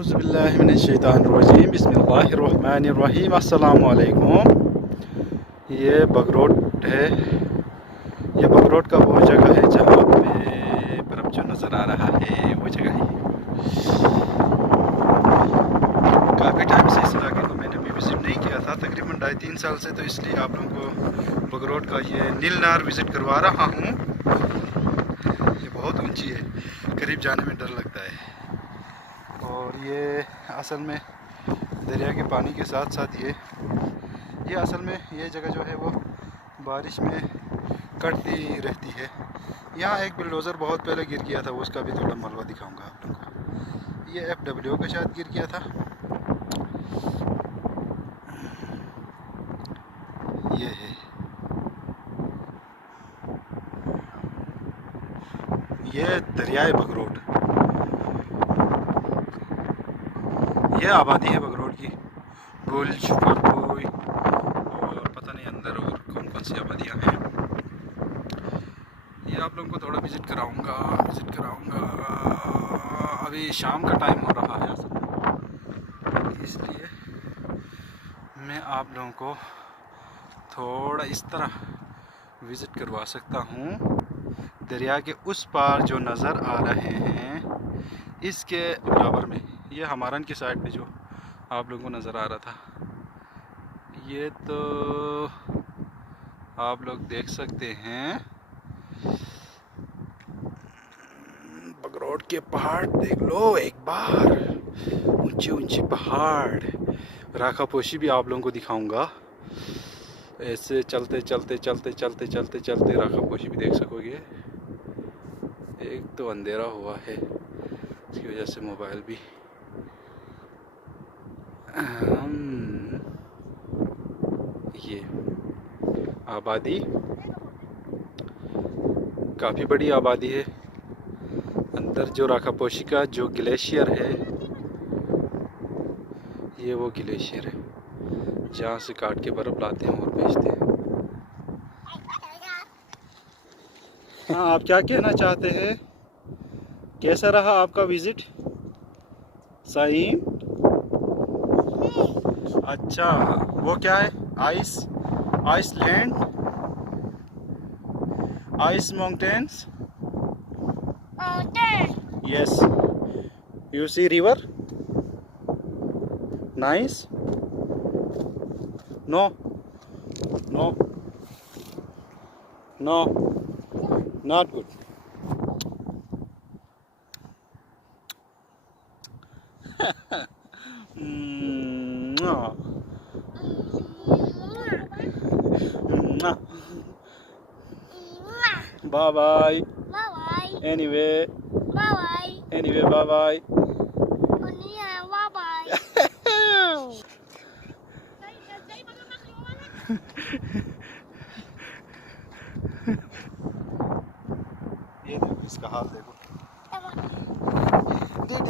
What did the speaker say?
औज़ुबिल्लाहिमिनश्शैतानिर्रजीम बिस्मिल्लाहिर्रहमानिर्रहीम अस्सलामु अलैकुम। ये बाग्रोड है। ये बाग्रोड का वो जगह है जहाँ पे बर्फ़ जो नज़र आ रहा है वो जगह है। काफ़ी टाइम से इस इलाके को मैंने भी विज़िट नहीं किया था, तकरीबन 2.5-3 साल से, तो इसलिए आप लोगों को बाग्रोड का ये नीलनार विज़िट करवा रहा हूँ। ये बहुत ऊंची है, करीब जाने में डर लगता है। और ये असल में दरिया के पानी के साथ साथ ये असल में ये जगह जो है वो बारिश में कटती रहती है। यहाँ एक बिल्डोज़र बहुत पहले गिर गया था, उसका भी थोड़ा मलबा दिखाऊंगा आप लोगों को। ये FW का शायद गिर गया था। ये है, ये दरियाए बाग्रोड। ये आबादी है बाग्रोड की, गुल्ज फरकोई और पता नहीं अंदर और कौन कौन सी आबादियाँ हैं। ये आप लोगों को थोड़ा विज़िट कराऊंगा। अभी शाम का टाइम हो रहा है असल में, इसलिए मैं आप लोगों को थोड़ा इस तरह विज़िट करवा सकता हूँ। दरिया के उस पार जो नज़र आ रहे हैं, इसके बराबर में ये हमारन की साइड पे जो आप लोगों को नज़र आ रहा था, ये तो आप लोग देख सकते हैं। बाग्रोड के पहाड़ देख लो एक बार, ऊंचे ऊंचे पहाड़। राखा पोशी भी आप लोगों को दिखाऊंगा। ऐसे चलते राखा पोशी भी देख सकोगे। एक तो अंधेरा हुआ है, इसकी वजह से मोबाइल भी ये आबादी काफ़ी बड़ी आबादी है। अंदर जो राखा पोशी का जो ग्लेशियर है, ये वो ग्लेशियर है जहाँ से काट के बर्फ़ लाते हैं और बेचते हैं। हाँ, आप क्या कहना चाहते हैं? कैसा रहा आपका विज़िट साईं? अच्छा, वो क्या है? Iceland, ice mountains. Yes. You see river? Nice. No. Not good. Bye bye. Anyway. Bye bye. ये देखो, इसका हाल देखो। देख